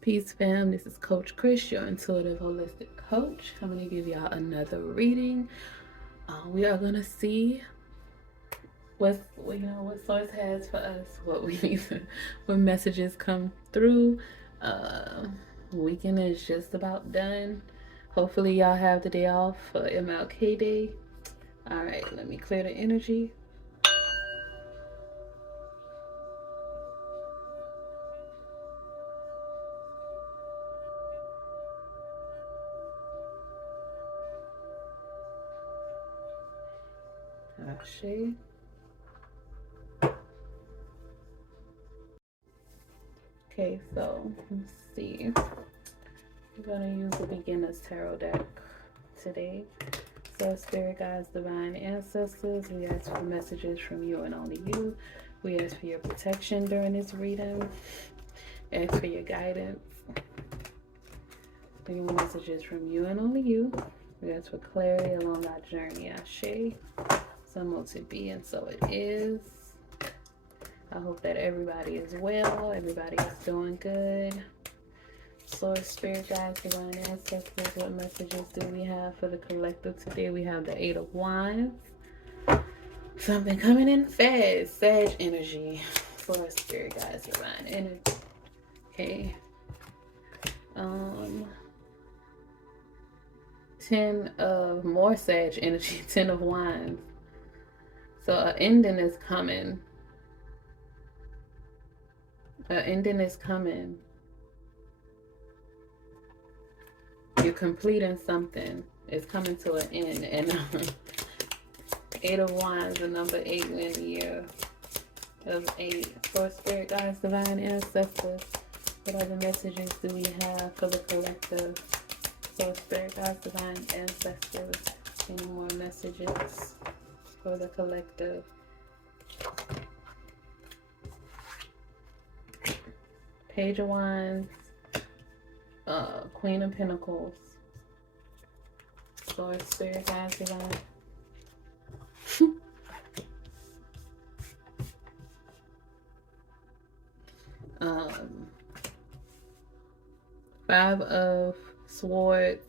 Peace, fam. This is Coach Chris, your intuitive holistic coach. I'm going to give y'all another reading. We are going to see what source has for us, what we need, what messages come through. Uh, Weekend is just about done. Hopefully, y'all have the day off for MLK Day. All right, let me clear the energy. Ashe. Okay, so let's see. We're gonna use the beginner's tarot deck today. So, spirit guides, divine ancestors, we ask for messages from you and only you. We ask for your protection during this reading. Ask for your guidance. We want messages from you and only you. We ask for clarity along our journey. Ashe. So mote to be, and so it is. I hope that everybody is well. Everybody is doing good. Source, spirit guides, divine ancestors, what messages do we have for the collective today? We have the 8 of Wands. Something coming in fast. Sag energy. Source, spirit guides, divine energy. Okay. 10 of more Sag energy. 10 of Wands. So an ending is coming. An ending is coming. You're completing something. It's coming to an end. And 8 of Wands, the number 8 in the year of 8. For spirit guides, divine ancestors, what other messages do we have for the collective? So spirit guides, divine ancestors, any more messages for the collective? Page of Wands, Queen of Pentacles. So spirit guides, divine. Five of Swords,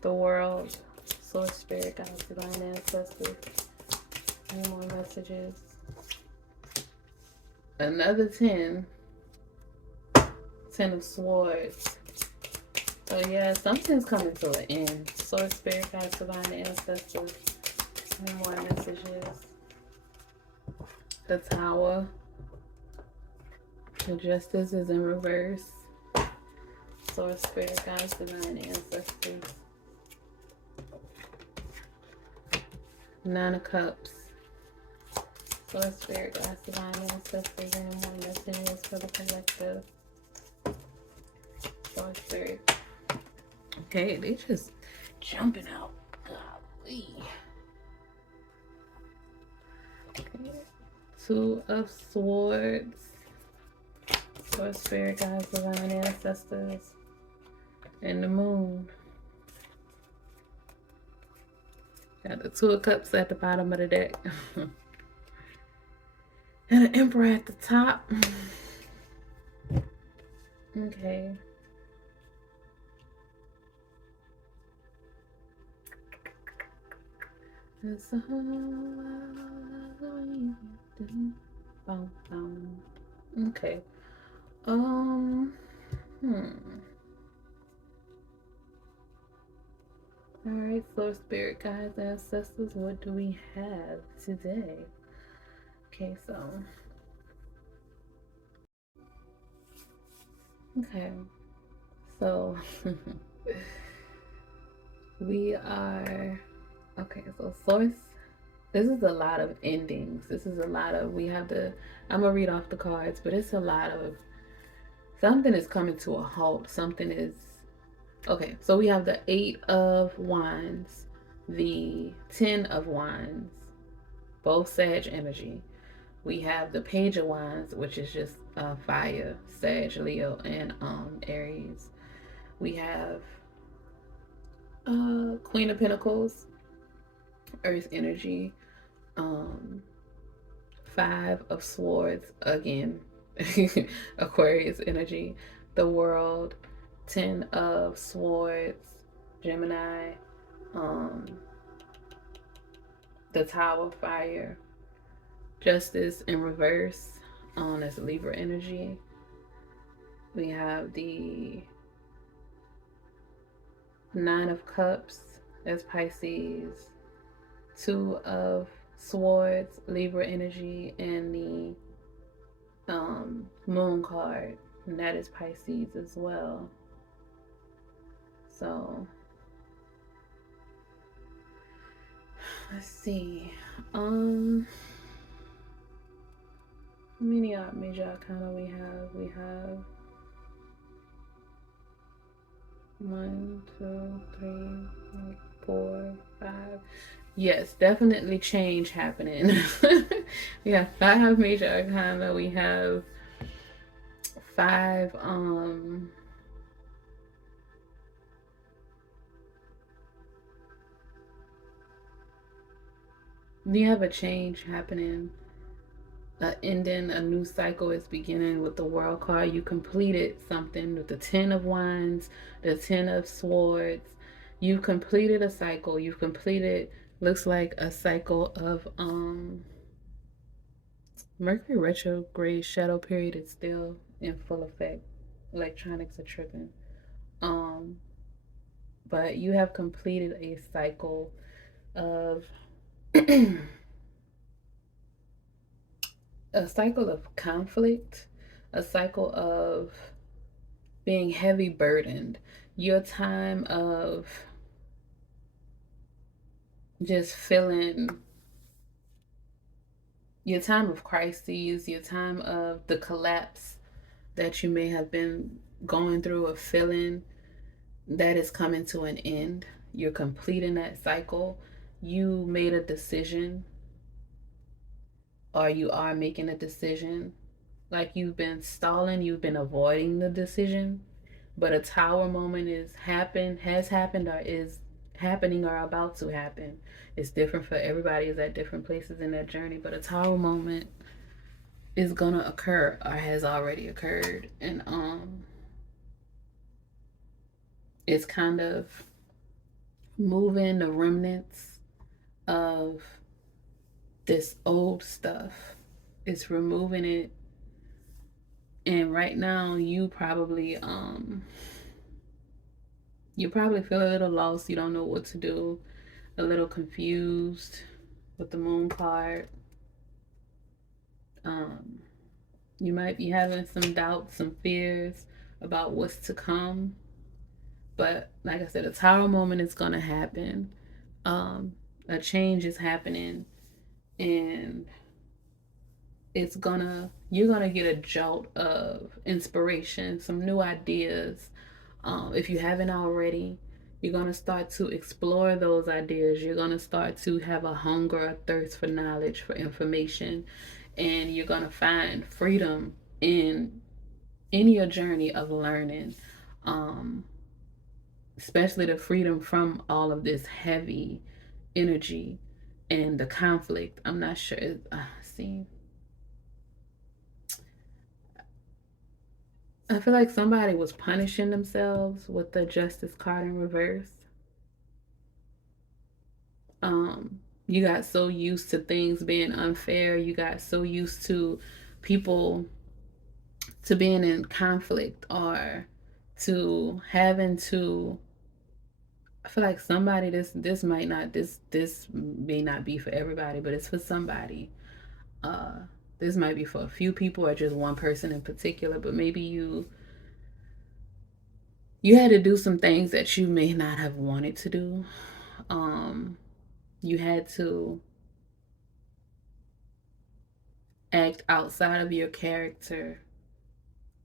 the World, Source, spirit guides, divine ancestors. Any more messages? Another 10. 10 of Swords. So yeah, something's coming to an end. Source, spirit guides, divine ancestors. Any more messages? The Tower. The Justice is in reverse. Source, spirit guides, divine ancestors. 9 of Cups. Source, spirit guides, divine ancestors. Any more messages for the collective? Source, spirit. Okay, they just jumping out. Golly. Okay. 2 of Swords. Source, spirit guides, divine ancestors. And the Moon. Got the 2 of Cups at the bottom of the deck. And an Emperor at the top. Okay. That's all you do. Okay. Alright, so spirit guides, ancestors, what do we have today? Okay, so. Okay. So we are. Okay, so source. This is a lot of endings. This is a lot of. We have to. I'm going to read off the cards, but it's a lot of. Something is coming to a halt. Something is. Okay, so we have the 8 of Wands, the 10 of Wands, both Sag energy. We have the Page of Wands, which is just fire, Sag, Leo, and Aries. We have Queen of Pentacles, Earth energy. 5 of Swords, again, Aquarius energy, the world, 10 of swords, Gemini, um, the tower, fire, justice in reverse, that's Libra energy. We have the nine of cups, that's Pisces, two of swords, Libra energy, and the moon card, and that is Pisces as well. So let's see. How many major arcana we have? We have 1, 2, 3, 4, 5. Yes, definitely change happening. We have 5 major arcana. We have 5 you have a change happening, ending, a new cycle is beginning with the world card. You completed something with the 10 of wands, the 10 of swords. You completed a cycle. You've completed, looks like a cycle of Mercury retrograde shadow period is still in full effect. Electronics are tripping. Um, but you have completed a cycle of a cycle of conflict, a cycle of being heavy burdened. Your time of just feeling, your time of crises, your time of the collapse that you may have been going through or feeling, that is coming to an end. You're completing that cycle. You made a decision, or you are making a decision. Like you've been stalling, you've been avoiding the decision, but a tower moment has happened, or is happening, or about to happen. It's different for everybody, is at different places in their journey, but a tower moment is gonna occur or has already occurred. And it's kind of moving the remnants of this old stuff. It's removing it. And right now you probably feel a little lost. You don't know what to do, a little confused with the moon card. Um, you might be having some doubts, some fears about what's to come. But like I said, a tower moment is gonna happen. A change is happening, and you're gonna get a jolt of inspiration, some new ideas. If you haven't already, you're gonna start to explore those ideas. You're gonna start to have a hunger, a thirst for knowledge, for information, and you're gonna find freedom in your journey of learning. Um, Especially the freedom from all of this heavy energy and the conflict. I'm not sure. See, I feel like somebody was punishing themselves with the justice card in reverse. You got so used to things being unfair. You got so used to people to being in conflict, or to having to, I feel like somebody, this may not be for everybody, but it's for somebody. Uh this might be for a few people or just one person in particular, but maybe you had to do some things that you may not have wanted to do. You had to act outside of your character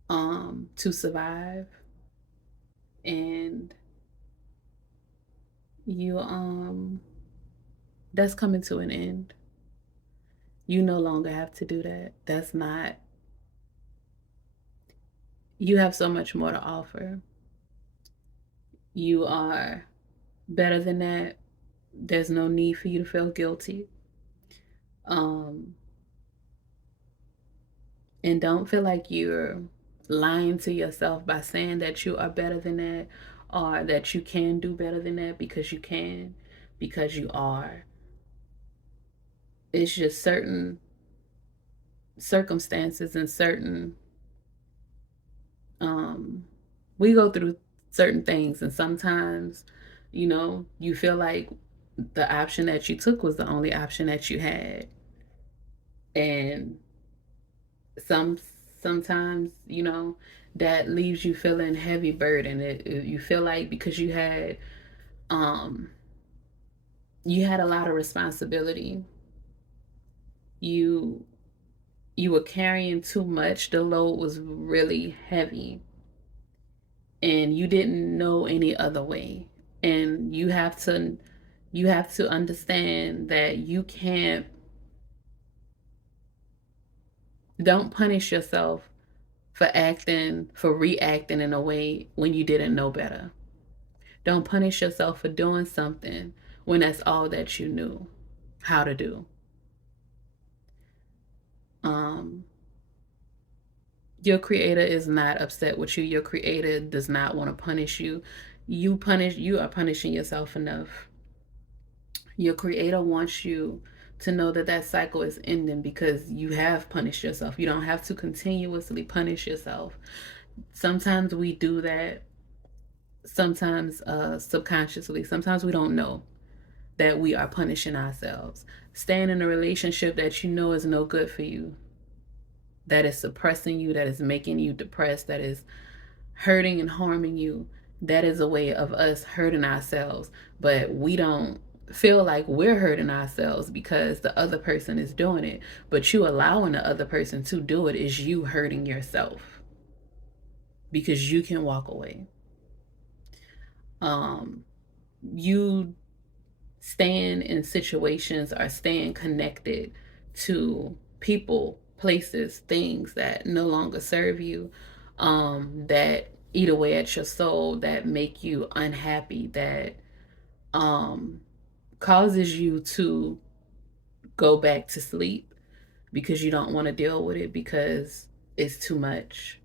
to survive, and you that's coming to an end. You no longer have to do that. That's not, you have so much more to offer. You are better than that. There's no need for you to feel guilty. Um And don't feel like you're lying to yourself by saying that you are better than that or that you can do better than that, because you can, because you are. It's just certain circumstances and certain, um, we go through certain things, and sometimes, you feel like the option that you took was the only option that you had. And some sometimes, that leaves you feeling heavy burden. You feel like because um you had a lot of responsibility, you you were carrying too much, the load was really heavy, and you didn't know any other way. And you have to understand that you can't, don't punish yourself for reacting in a way when you didn't know better. Don't punish yourself for doing something when that's all that you knew how to do. um your creator is not upset with you. Your creator does not want to punish you. You are punishing yourself enough. Your creator wants you to know that that cycle is ending because you have punished yourself. You don't have to continuously punish yourself. Sometimes we do that, sometimes subconsciously. Sometimes we don't know that we are punishing ourselves. Staying in a relationship that you know is no good for you, that is suppressing you, that is making you depressed, that is hurting and harming you, that is a way of us hurting ourselves. But we don't feel like we're hurting ourselves because the other person is doing it. But you allowing the other person to do it is you hurting yourself, because you can walk away. You staying in situations or staying connected to people, places, things that no longer serve you, that eat away at your soul, that make you unhappy, that um, causes you to go back to sleep because you don't want to deal with it, because it's too much,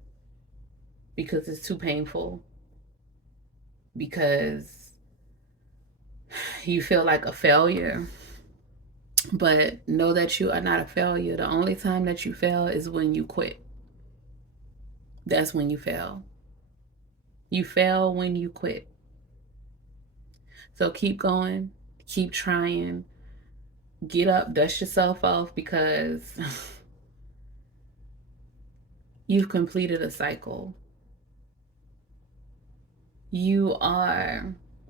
because it's too painful, because you feel like a failure. But know that you are not a failure. The only time that you fail is when you quit. That's when you fail. You fail when you quit. So keep going, keep trying, get up, dust yourself off, because you've completed a cycle.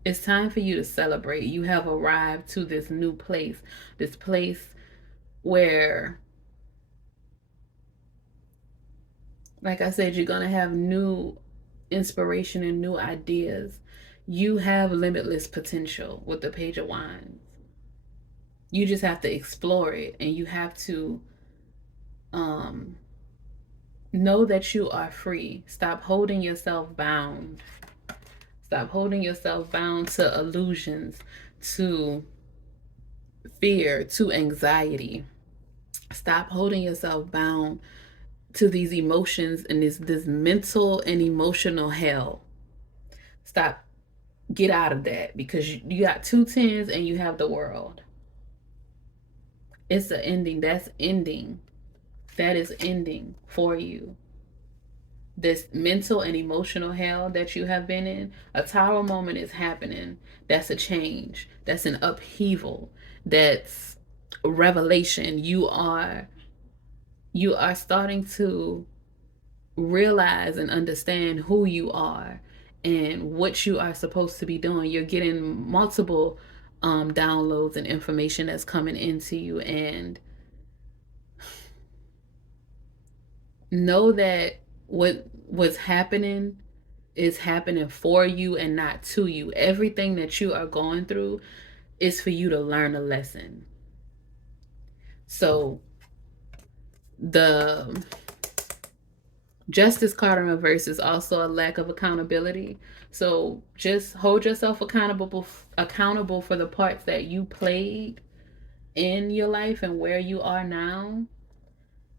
It's time for you to celebrate. You have arrived to this new place, this place where, like I said, you're going to have new inspiration and new ideas. You have limitless potential with the Page of Wands. You just have to explore it, and you have to um, know that you are free. Stop holding yourself bound. Stop holding yourself bound to illusions, to fear, to anxiety. Stop holding yourself bound to these emotions and this mental and emotional hell. Stop. Get out of that, because you got two tens and you have the world. It's the ending. That's ending. That is ending for you. This mental and emotional hell that you have been in, a tower moment is happening. That's a change. That's an upheaval. That's revelation. You are starting to realize and understand who you are and what you are supposed to be doing. You're getting multiple downloads and information that's coming into you, and know that what's happening is happening for you and not to you. Everything that you are going through is for you to learn a lesson. So the Justice card in reverse is also a lack of accountability. So just hold yourself accountable for the parts that you played in your life and where you are now,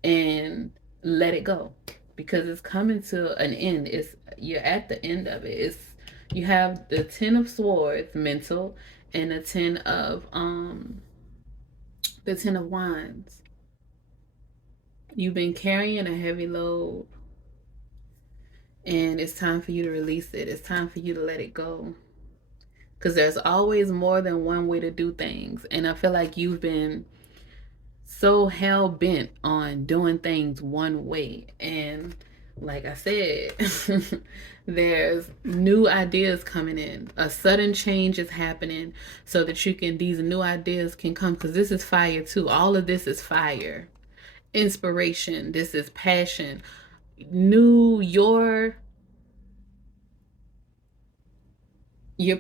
and let it go, because it's coming to an end. You're at the end of it. You have the 10 of Swords, mental, and the 10 of Wands. You've been carrying a heavy load, and it's time for you to release it. It's time for you to let it go, because there's always more than one way to do things. And I feel like you've been so hell bent on doing things one way. And like I said, there's new ideas coming in. A sudden change is happening so that these new ideas can come, because this is fire too. All of this is fire. Inspiration, this is passion. New your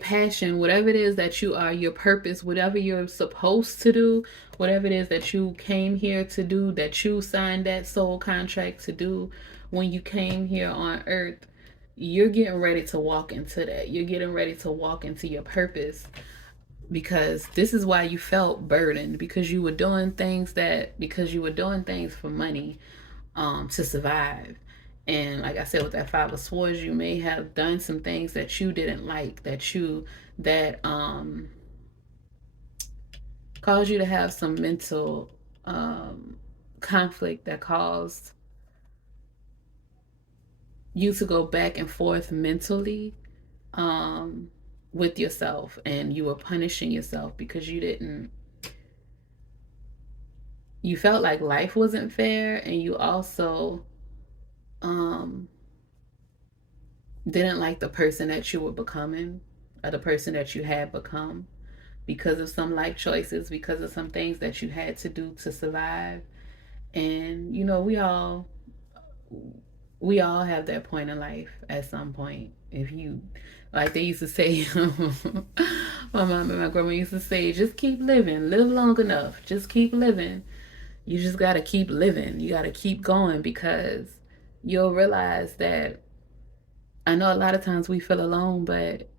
passion, whatever it is that you are, your purpose, whatever you're supposed to do, whatever it is that you came here to do, that you signed that soul contract to do when you came here on earth, you're getting ready to walk into that. You're getting ready to walk into your purpose, because this is why you felt burdened, because you were doing things for money, to survive. And like I said, with that 5 of Swords, you may have done some things that you didn't like, that caused you to have some mental conflict, that caused you to go back and forth mentally, um, with yourself, and you were punishing yourself because you felt like life wasn't fair, and you also um didn't like the person that you were becoming, or the person that you had become, because of some life choices, because of some things that you had to do to survive. And we all have that point in life at some point. If you, like they used to say, my mom and my grandma used to say, just keep living, live long enough, just keep living. You just got to keep living, you got to keep going, because you'll realize that, I know a lot of times we feel alone, but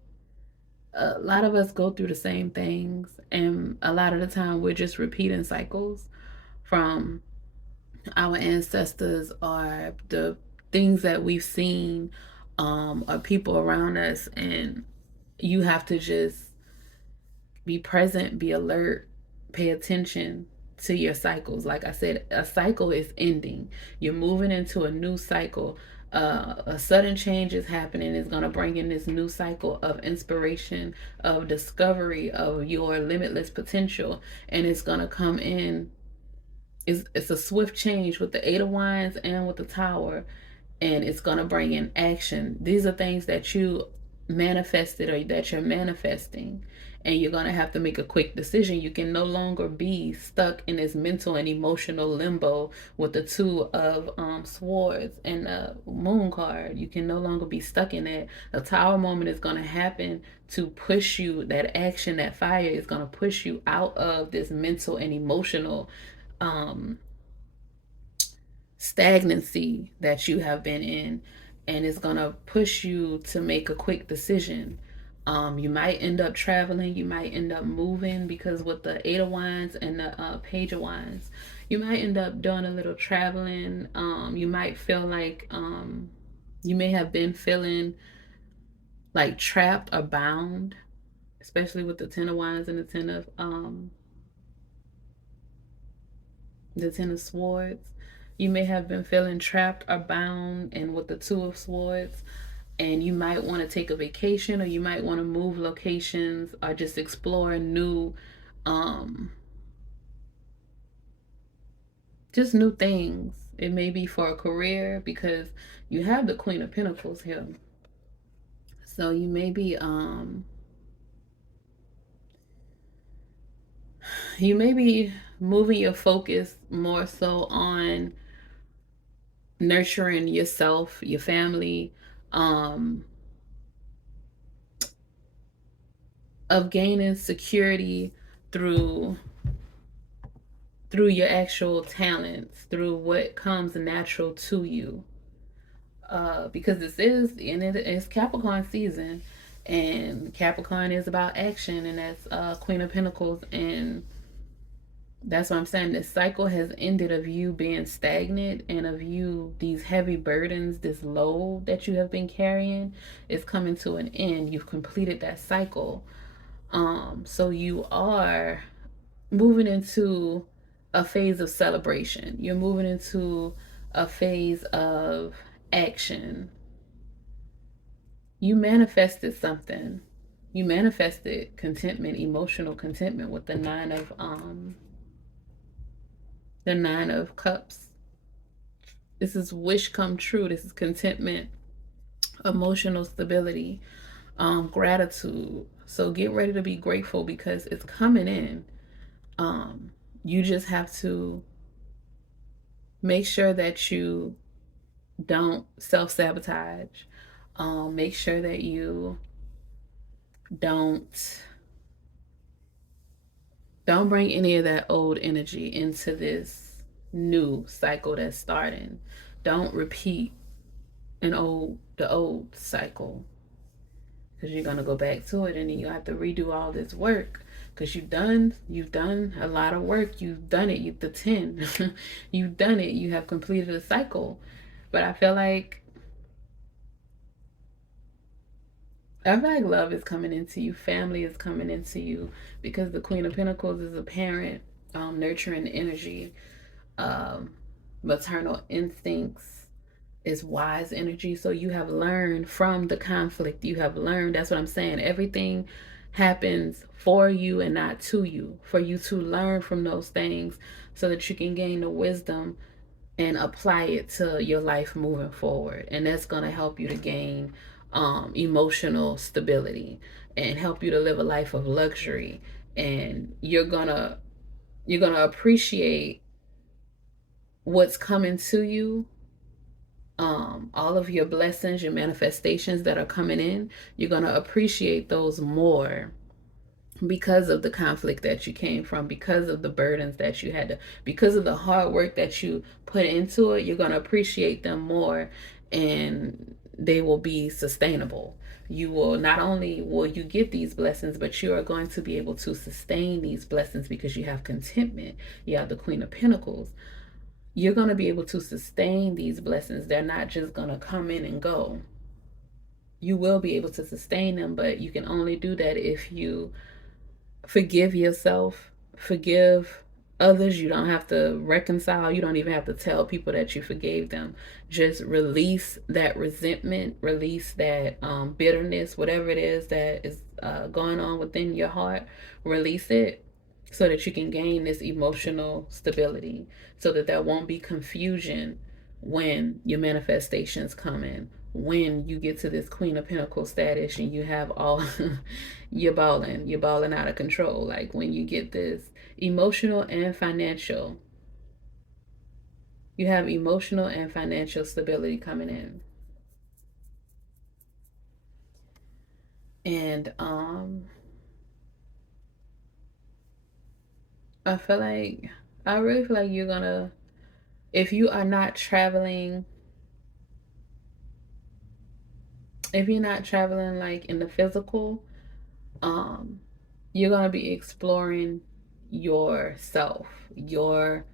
a lot of us go through the same things, and a lot of the time we're just repeating cycles from our ancestors, or the things that we've seen, or people around us. And you have to just be present, be alert, pay attention to your cycles. Like I said, a cycle is ending. You're moving into a new cycle. A sudden change is happening. It's going to bring in this new cycle of inspiration, of discovery of your limitless potential. And it's going to come in. It's a swift change with the 8 of Wands and with the Tower, and it's going to bring in action. These are things that you manifested, or that you're manifesting, and you're going to have to make a quick decision. You can no longer be stuck in this mental and emotional limbo with the 2 of Swords and the Moon card. You can no longer be stuck in that. The Tower moment is going to happen to push you. That action, that fire is going to push you out of this mental and emotional um stagnancy that you have been in, and it's gonna push you to make a quick decision. You might end up traveling, you might end up moving, because with the 8 of Wands and the Page of Wands, you might end up doing a little traveling. You might feel like you may have been feeling like trapped or bound, especially with the 10 of Wands and the 10 of Swords. You may have been feeling trapped or bound, and with the 2 of Swords, and you might want to take a vacation, or you might want to move locations, or just explore um, just new things. It may be for a career, because you have the Queen of Pentacles here. So you may be moving your focus more so on nurturing yourself, your family, um, of gaining security through your actual talents, through what comes natural to you. Because it's Capricorn season, and Capricorn is about action, and that's Queen of Pentacles, and That's what I'm saying. This cycle has ended of you being stagnant and of you, these heavy burdens, this load that you have been carrying is coming to an end. You've completed that cycle. So you are moving into a phase of celebration. You're moving into a phase of action. You manifested something. You manifested contentment, emotional contentment with the 9 of cups. This is wish come true. This is contentment, emotional stability, gratitude. So get ready to be grateful because it's coming in. You just have to make sure that you don't self sabotage. Make sure that you don't don't bring any of that old energy into this new cycle that's starting. Don't repeat the old cycle because you're gonna go back to it and then you have to redo all this work because you've done a lot of work. You've done it. You the 10. You've done it. You have completed a cycle. But I feel like love is coming into you, family is coming into you because the Queen of Pentacles is a parent, nurturing energy, um, maternal instincts is wise energy. So you have learned from the conflict. You have learned, that's what I'm saying. Everything happens for you and not to you, for you to learn from those things so that you can gain the wisdom and apply it to your life moving forward. And that's going to help you to gain emotional stability and help you to live a life of luxury. And you're gonna appreciate what's coming to you, all of your blessings, your manifestations that are coming in. You're gonna appreciate those more because of the conflict that you came from, because of the burdens that you had to, because of the hard work that you put into it. You're going to appreciate them more and they will be sustainable. You will not only will you get these blessings, but you are going to be able to sustain these blessings because you have contentment. You have the Queen of Pentacles. You're going to be able to sustain these blessings. They're not just going to come in and go. You will be able to sustain them, but you can only do that if you forgive yourself, forgive others. You don't have to reconcile. You don't even have to tell people that you forgave them. Just release that resentment, release that bitterness, whatever it is that is going on within your heart. Release it so that you can gain this emotional stability, so that there won't be confusion when your manifestations come in, when you get to this Queen of Pentacles status and you have all you're balling out of control. Like when you get this emotional and financial, you have emotional and financial stability coming in. And I feel like I really feel like you're gonna, if you are not traveling, if you're not traveling like in the physical, um you're gonna be exploring yourself, your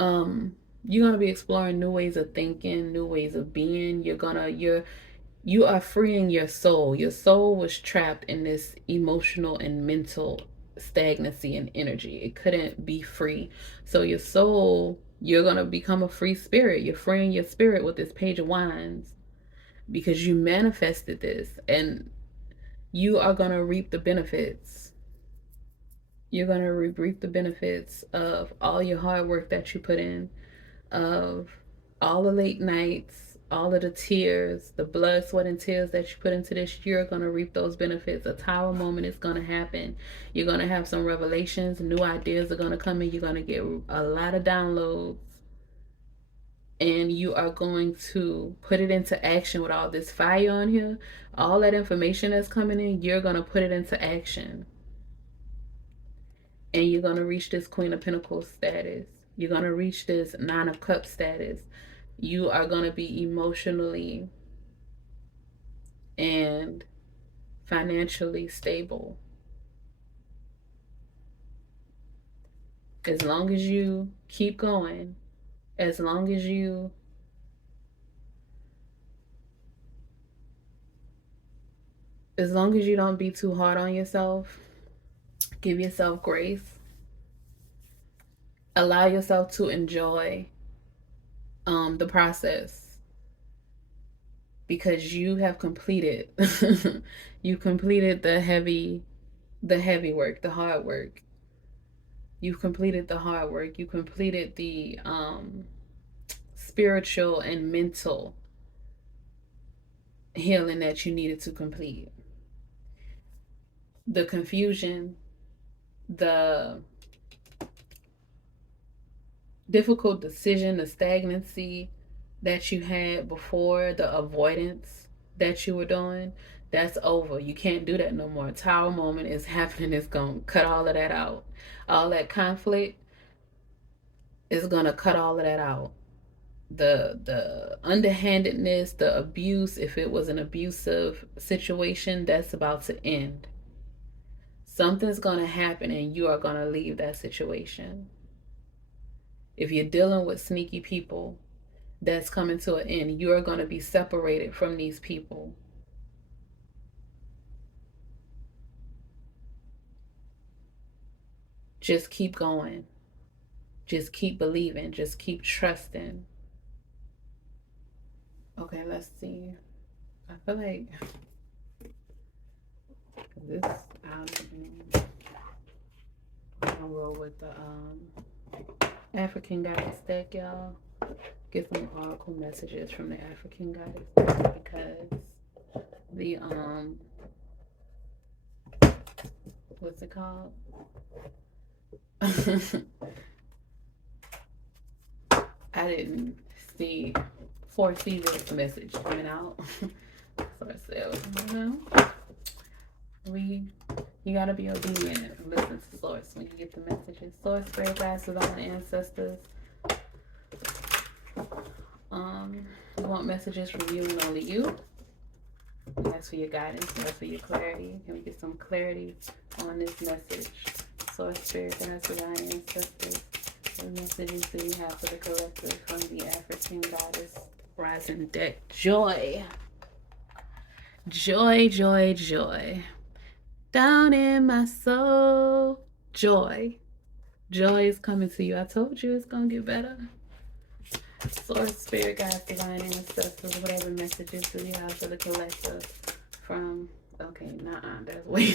um you're gonna be exploring new ways of thinking, new ways of being. You are freeing your soul. Your soul was trapped in this emotional and mental stagnancy and energy. It couldn't be free. So your soul, you're going to become a free spirit. You're freeing your spirit with this Page of Wands because you manifested this and you are going to reap the benefits. You're going to reap the benefits of all your hard work that you put in, of all the late nights, all of the tears, the blood, sweat, and tears that you put into this. You're going to reap those benefits. A tower moment is going to happen. You're going to have some revelations. New ideas are going to come in. You're going to get a lot of downloads. And you are going to put it into action with all this fire on here. All that information that's coming in, you're going to put it into action. And you're going to reach this Queen of Pentacles status. You're going to reach this 9 of Cups status. You are going to be emotionally and financially stable. As long as you keep going, as long as you don't be too hard on yourself, give yourself grace, allow yourself to enjoy the process, because you have completed you completed the heavy work, the hard work. You've completed the hard work. You completed the spiritual and mental healing that you needed to complete. The confusion, the difficult decision, the stagnancy that you had before, the avoidance that you were doing, that's over. You can't do that no more. Tower moment is happening. It's going to cut all of that out. All that conflict is going to cut all of that out. The underhandedness, the abuse, if it was an abusive situation, that's about to end. Something's going to happen and you are going to leave that situation. If you're dealing with sneaky people, that's coming to an end. You are going to be separated from these people. Just keep going. Just keep believing. Just keep trusting. Okay, let's see. I feel like this I'll roll with the African Goddess deck, y'all. Get some oracle messages from the African Goddess deck, because the what's it called? I didn't foresee this message coming out. So I said, you gotta be obedient and listen to source when you get the messages. Source, spirit guides, divine ancestors. You want messages from you and only you. That's for your guidance. That's for your clarity. Can we get some clarity on this message? Source, spirit guides, divine ancestors. What messages do you have for the collective from the African Goddess Rising deck? Joy. Joy, joy, joy. Down in my soul. Joy. Joy is coming to you. I told you it's going to get better. Source, spirit, guides, divine ancestors, whatever messages do you have for the collective from... Okay, that's way...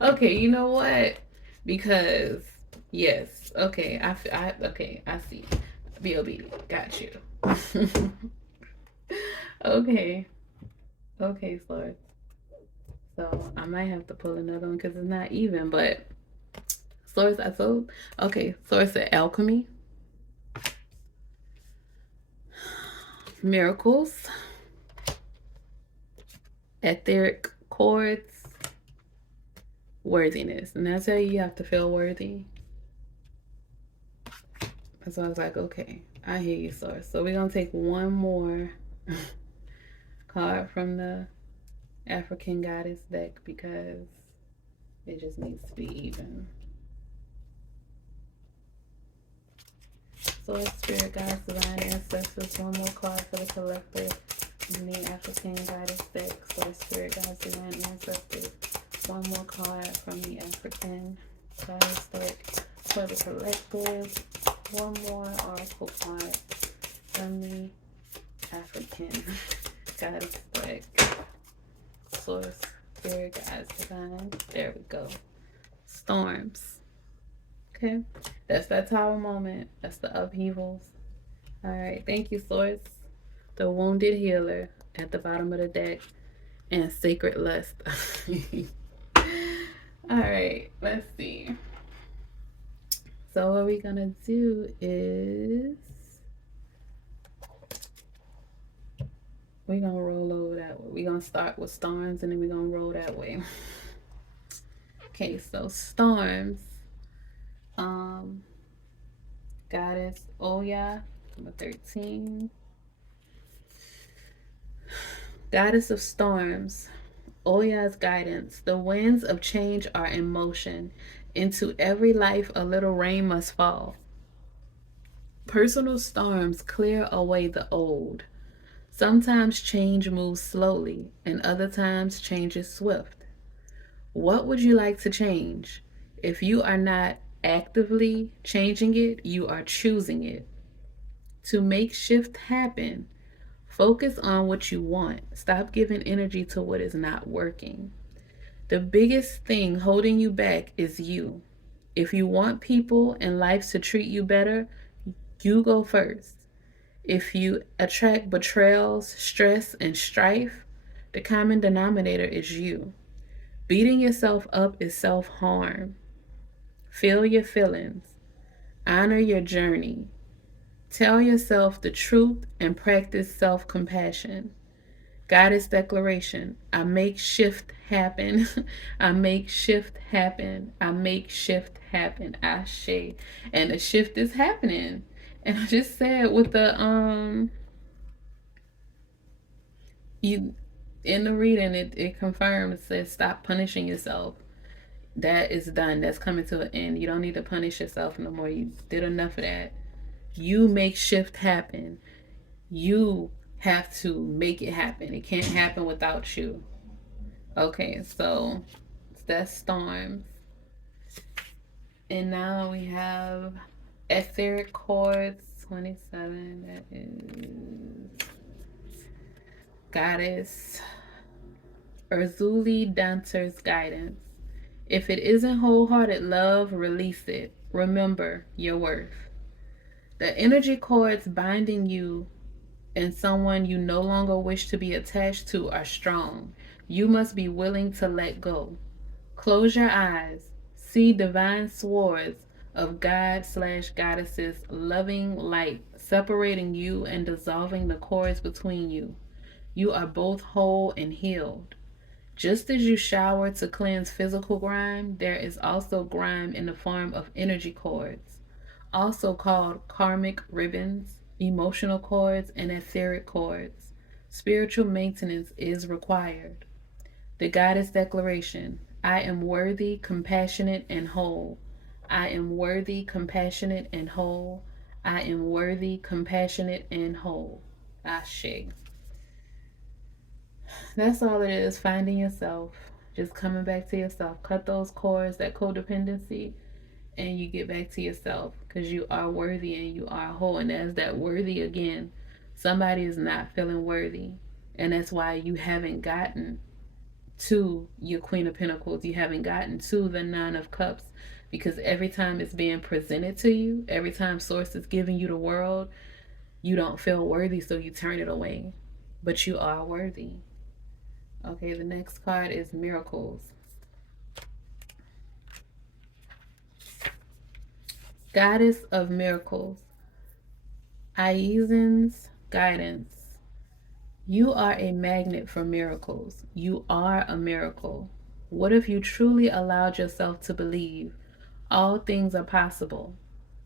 Okay, you know what? Because... Yes. Okay. I see. Be obedient. Got you. Okay. Okay, Source. So I might have to pull another one because it's not even, but Source, I told. Okay, Source said alchemy. Miracles. Etheric cords. Worthiness. And that's how you have to feel worthy. So I was like, okay, I hear you, Source. So we're going to take one more card from the African Goddess deck because it just needs to be even. Source, spirit, guides, divine ancestors. One more card for the collective in the African Goddess deck. Source, spirit, guides, divine ancestors. One more card from the African Goddess deck for the collective. One more oracle card from the African Goddess deck. Source, spirit, guides, divine. There we go. Storms. Okay. That's that tower moment. That's the upheavals. All right. Thank you, Source. The wounded healer at the bottom of the deck. And sacred lust. All right. Let's see. So what we're gonna do is we're gonna roll over that way. We're gonna start with storms and then we're gonna roll that way. Okay, so storms. Goddess Oya, number 13. Goddess of storms. Oya's guidance. The winds of change are in motion. Into every life, a little rain must fall. Personal storms clear away the old. Sometimes change moves slowly, and other times change is swift. What would you like to change? If you are not actively changing it, you are choosing it. To make shift happen, focus on what you want. Stop giving energy to what is not working. The biggest thing holding you back is you. If you want people and life to treat you better, you go first. If you attract betrayals, stress, and strife, the common denominator is you. Beating yourself up is self harm. Feel your feelings. Honor your journey. Tell yourself the truth and practice self compassion. Goddess declaration: I make shift happen. I make shift happen. I make shift happen. Ashe. And the shift is happening. And I just said with the you in the reading, it confirms, it says stop punishing yourself. That is done. That's coming to an end. You don't need to punish yourself no more. You did enough of that. You make shift happen. You have to make it happen. It can't happen without you. Okay, so that's storms. And now we have etheric chords 27. That is Goddess Urzuli Dancer's guidance. If it isn't wholehearted love, release it. Remember your worth. The energy cords binding you and someone you no longer wish to be attached to are strong. You must be willing to let go. Close your eyes. See divine swords of God/goddesses loving light separating you and dissolving the cords between you. You are both whole and healed. Just as you shower to cleanse physical grime, there is also grime in the form of energy cords, also called karmic ribbons, emotional cords, and etheric cords. Spiritual maintenance is required. The Goddess Declaration: I am worthy, compassionate, and whole. I am worthy, compassionate, and whole. I am worthy, compassionate, and whole. Ashe. That's all it is, finding yourself. Just coming back to yourself. Cut those cords, that codependency, and you get back to yourself because you are worthy and you are whole. And as that worthy again, somebody is not feeling worthy. And that's why you haven't gotten to your Queen of Pentacles. You haven't gotten to the Nine of Cups because every time it's being presented to you, every time Source is giving you the world, you don't feel worthy, so you turn it away. But you are worthy. Okay, the next card is Miracles. Goddess of Miracles. Aizen's guidance. You are a magnet for miracles. You are a miracle. What if you truly allowed yourself to believe all things are possible?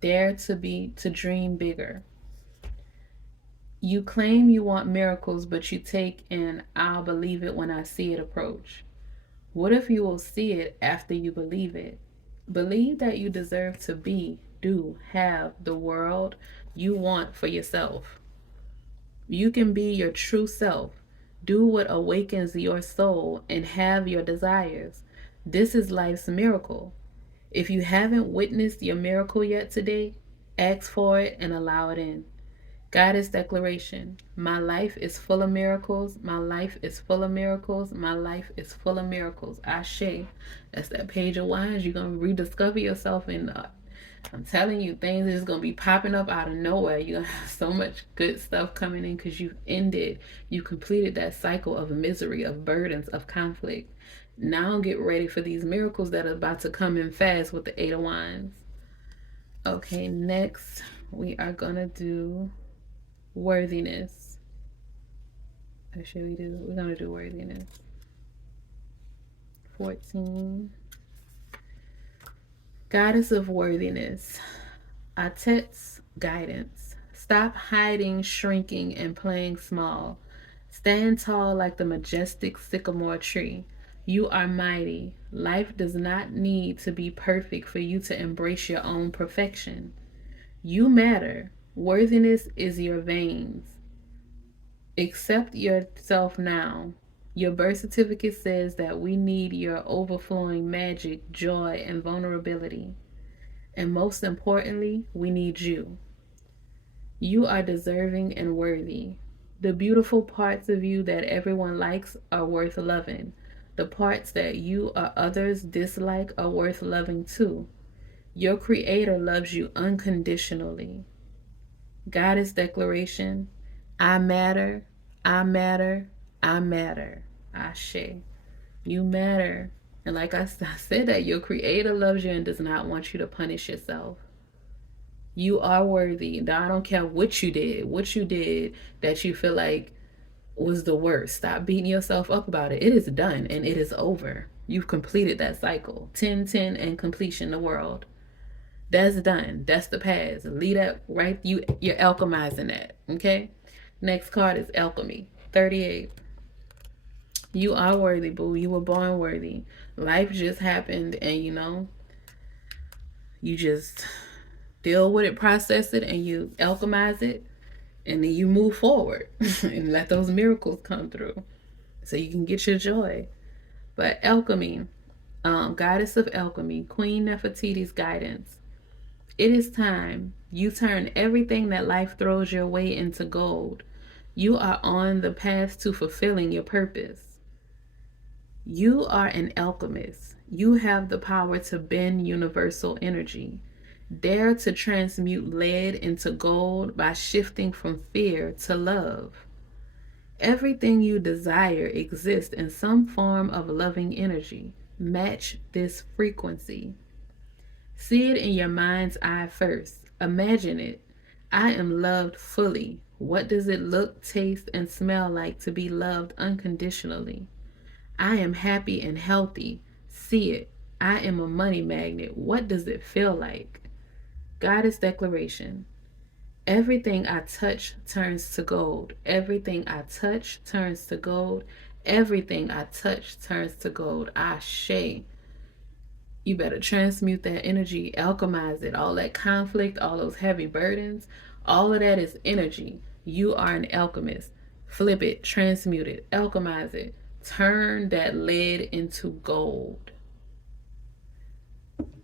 Dare to dream bigger. You claim you want miracles, but you take an I'll believe it when I see it approach. What if you will see it after you believe it? Believe that you deserve to be, do, have the world you want for yourself. You can be your true self. Do what awakens your soul and have your desires. This is life's miracle. If you haven't witnessed your miracle yet today, ask for it and allow it in. Goddess declaration: my life is full of miracles. My life is full of miracles. My life is full of miracles. Ashe. That's that Page of Wands. You're going to rediscover yourself in I'm telling you, things are just going to be popping up out of nowhere. You're going to have so much good stuff coming in because you completed that cycle of misery, of burdens, of conflict. Now get ready for these miracles that are about to come in fast with the Eight of Wands. Okay, next we are going to do worthiness. Or should we do? We're going to do worthiness. 14. Goddess of worthiness. Atet's guidance. Stop hiding, shrinking, and playing small. Stand tall like the majestic sycamore tree. You are mighty. Life does not need to be perfect for you to embrace your own perfection. You matter. Worthiness is your veins. Accept yourself now. Your birth certificate says that we need your overflowing magic, joy, and vulnerability. And most importantly, we need you. You are deserving and worthy. The beautiful parts of you that everyone likes are worth loving. The parts that you or others dislike are worth loving too. Your Creator loves you unconditionally. Goddess declaration: I matter, I matter, I matter. Ashe. You matter. And like I said, that your Creator loves you and does not want you to punish yourself. You are worthy. I don't care what you did that you feel like was the worst. Stop beating yourself up about it. It is done and it is over. You've completed that cycle. 10, 10, and completion the world. That's done. That's the past. Leave that right. You're alchemizing that. Okay? Next card is alchemy. 38. You are worthy, boo. You were born worthy. Life just happened and you just deal with it, process it, and you alchemize it, and then you move forward and let those miracles come through so you can get your joy. But alchemy, goddess of alchemy, Queen Nefertiti's guidance. It is time you turn everything that life throws your way into gold. You are on the path to fulfilling your purpose. You are an alchemist. You have the power to bend universal energy. Dare to transmute lead into gold by shifting from fear to love. Everything you desire exists in some form of loving energy. Match this frequency. See it in your mind's eye first. Imagine it. I am loved fully. What does it look, taste, and smell like to be loved unconditionally? I am happy and healthy. See it. I am a money magnet. What does it feel like? Goddess declaration. Everything I touch turns to gold. Everything I touch turns to gold. Everything I touch turns to gold. Ashe. You better transmute that energy, alchemize it. All that conflict, all those heavy burdens, all of that is energy. You are an alchemist. Flip it, transmute it, alchemize it. Turn that lead into gold.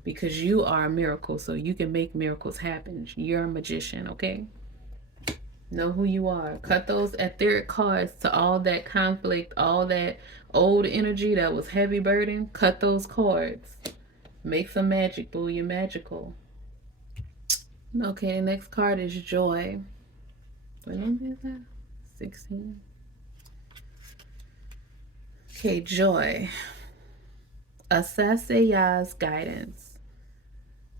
Because you are a miracle, so you can make miracles happen. You're a magician, okay? Know who you are. Cut those etheric cards to all that conflict, all that old energy that was heavy burden. Cut those cords. Make some magic, boo. You're magical. Okay, the next card is joy. What number is that? 16. Okay, joy. Asaseya's guidance.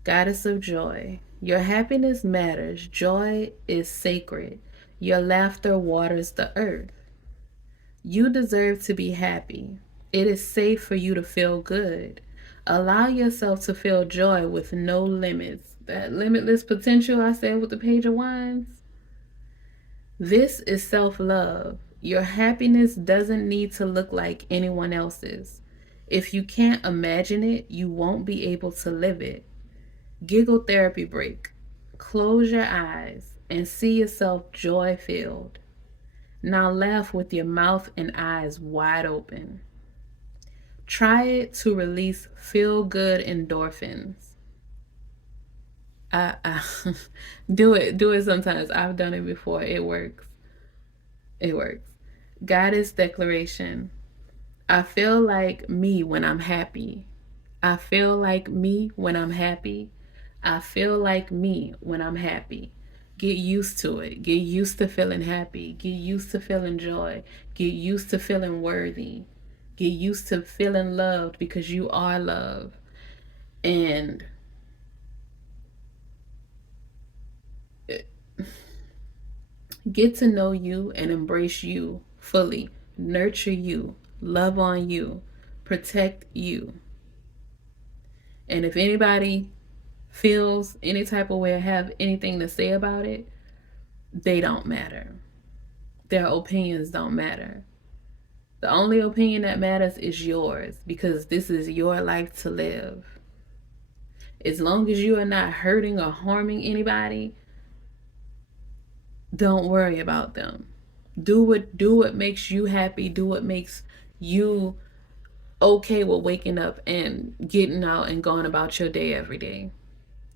Goddess of joy. Your happiness matters. Joy is sacred. Your laughter waters the earth. You deserve to be happy. It is safe for you to feel good. Allow yourself to feel joy with no limits. That limitless potential I said with the Page of Wands. This is self-love. Your happiness doesn't need to look like anyone else's. If you can't imagine it, you won't be able to live it. Giggle therapy break. Close your eyes and see yourself joy-filled. Now laugh with your mouth and eyes wide open. Try it to release feel-good endorphins. Do it sometimes. I've done it before. It works. Goddess declaration. I feel like me when I'm happy. I feel like me when I'm happy. I feel like me when I'm happy. Get used to it. Get used to feeling happy. Get used to feeling joy. Get used to feeling worthy. Get used to feeling loved because you are love. And get to know you and embrace you fully. Nurture you. Love on you. Protect you. And if anybody feels any type of way or have anything to say about it, they don't matter. Their opinions don't matter. The only opinion that matters is yours, because this is your life to live. As long as you are not hurting or harming anybody, don't worry about them. Do what makes you happy. Do what makes you okay with waking up and getting out and going about your day every day.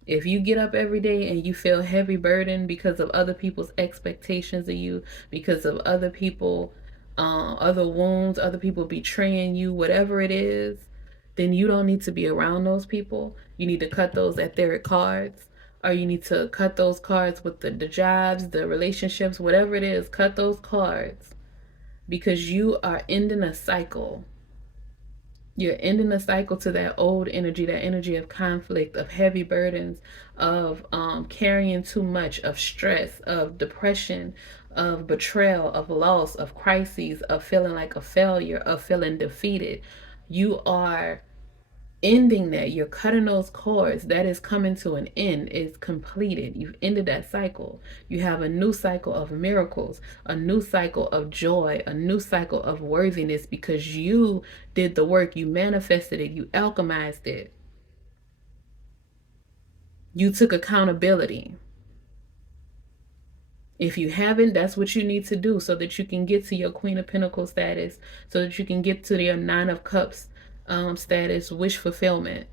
If you get up every day and you feel heavy burden because of other people's expectations of you, because of other people, other wounds, other people betraying you, whatever it is, then you don't need to be around those people. You need to cut those etheric cards, or you need to cut those cards with the jobs, the relationships, whatever it is, cut those cards, because you are ending a cycle. You're ending the cycle to that old energy, that energy of conflict, of heavy burdens, of carrying too much, of stress, of depression, of betrayal, of loss, of crises, of feeling like a failure, of feeling defeated. You are ending that. You're cutting those cords. That is coming to an end. It's completed. You've ended that cycle. You have a new cycle of miracles, a new cycle of joy, a new cycle of worthiness, because you did the work. You manifested it. You alchemized it. You took accountability. If you haven't, that's what you need to do, so that you can get to your Queen of Pentacles status, so that you can get to your Nine of Cups status, wish fulfillment.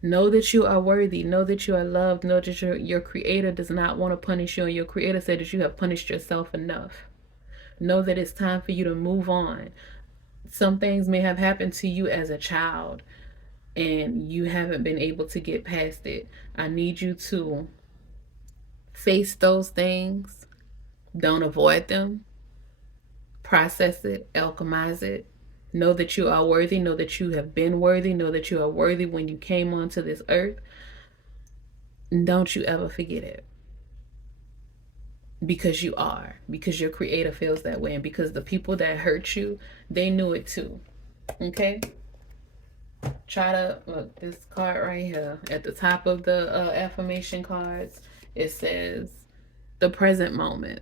Know that you are worthy. Know that you are loved. Know that your creator does not want to punish you, and your creator said that you have punished yourself enough. Know that it's time for you to move on. Some things may have happened to you as a child and you haven't been able to get past it. I need you to face those things. Don't avoid them. Process it. Alchemize it. Know that you are worthy. Know that you have been worthy. Know that you are worthy when you came onto this earth. And don't you ever forget it. Because you are. Because your creator feels that way. And because the people that hurt you, they knew it too. Okay? Try to look, this card right here at the top of the affirmation cards, it says the present moment.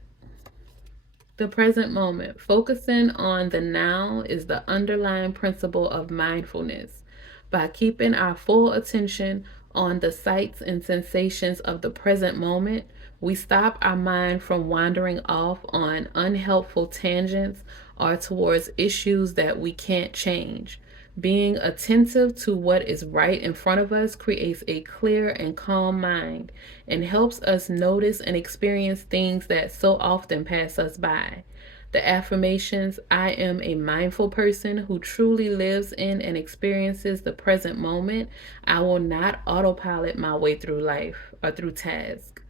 The present moment. Focusing on the now is the underlying principle of mindfulness. By keeping our full attention on the sights and sensations of the present moment, we stop our mind from wandering off on unhelpful tangents or towards issues that we can't change. Being attentive to what is right in front of us creates a clear and calm mind and helps us notice and experience things that so often pass us by. The affirmations: I am a mindful person who truly lives in and experiences the present moment. I will not autopilot my way through life or through tasks.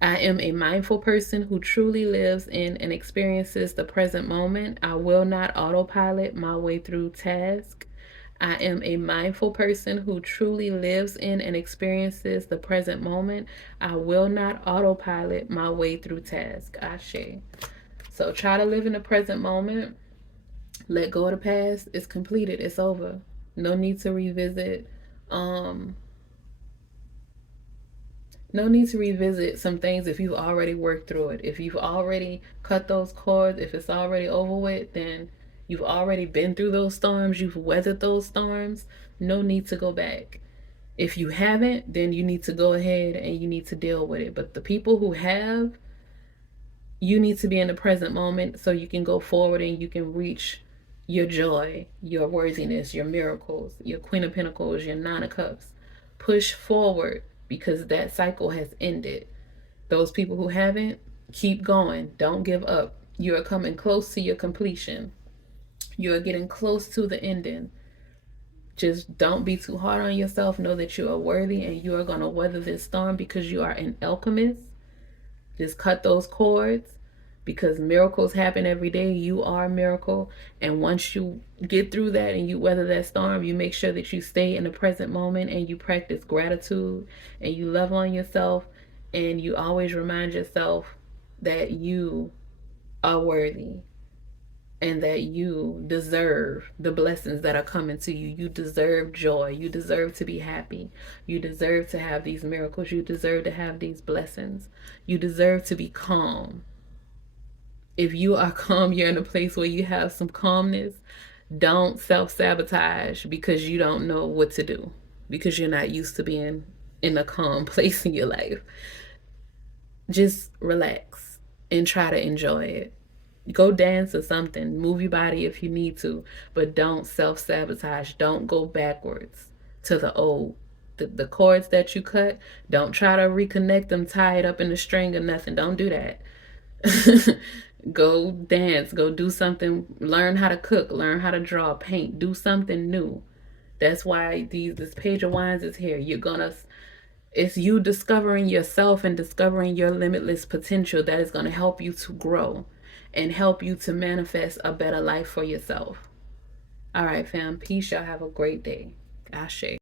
I am a mindful person who truly lives in and experiences the present moment. I will not autopilot my way through task. I am a mindful person who truly lives in and experiences the present moment. I will not autopilot my way through task. Ashe. So try to live in the present moment. Let go of the past. It's completed. It's over. No need to revisit. No need to revisit some things if you've already worked through it. If you've already cut those cords, if it's already over with, then you've already been through those storms. You've weathered those storms. No need to go back. If you haven't, then you need to go ahead and you need to deal with it. But the people who have, you need to be in the present moment so you can go forward and you can reach your joy, your worthiness, your miracles, your Queen of Pentacles, your Nine of Cups. Push forward, because that cycle has ended. Those people who haven't, keep going. Don't give up. You are coming close to your completion. You are getting close to the ending. Just don't be too hard on yourself. Know that you are worthy and you are going to weather this storm, because you are an alchemist. Just cut those cords, because miracles happen every day. You are a miracle. And once you get through that and you weather that storm, you make sure that you stay in the present moment and you practice gratitude and you love on yourself, and you always remind yourself that you are worthy and that you deserve the blessings that are coming to you. You deserve joy. You deserve to be happy. You deserve to have these miracles. You deserve to have these blessings. You deserve to be calm. If you are calm, you're in a place where you have some calmness, don't self-sabotage because you don't know what to do, because you're not used to being in a calm place in your life. Just relax and try to enjoy it. Go dance or something, move your body if you need to, but don't self-sabotage. Don't go backwards to the old. The cords that you cut, don't try to reconnect them, tie it up in a string or nothing. Don't do that. Go dance, go do something, learn how to cook, learn how to draw, paint, do something new. That's why this page of wands is here. It's you discovering yourself and discovering your limitless potential that is going to help you to grow and help you to manifest a better life for yourself. All right, fam. Peace. Y'all have a great day. Ashe.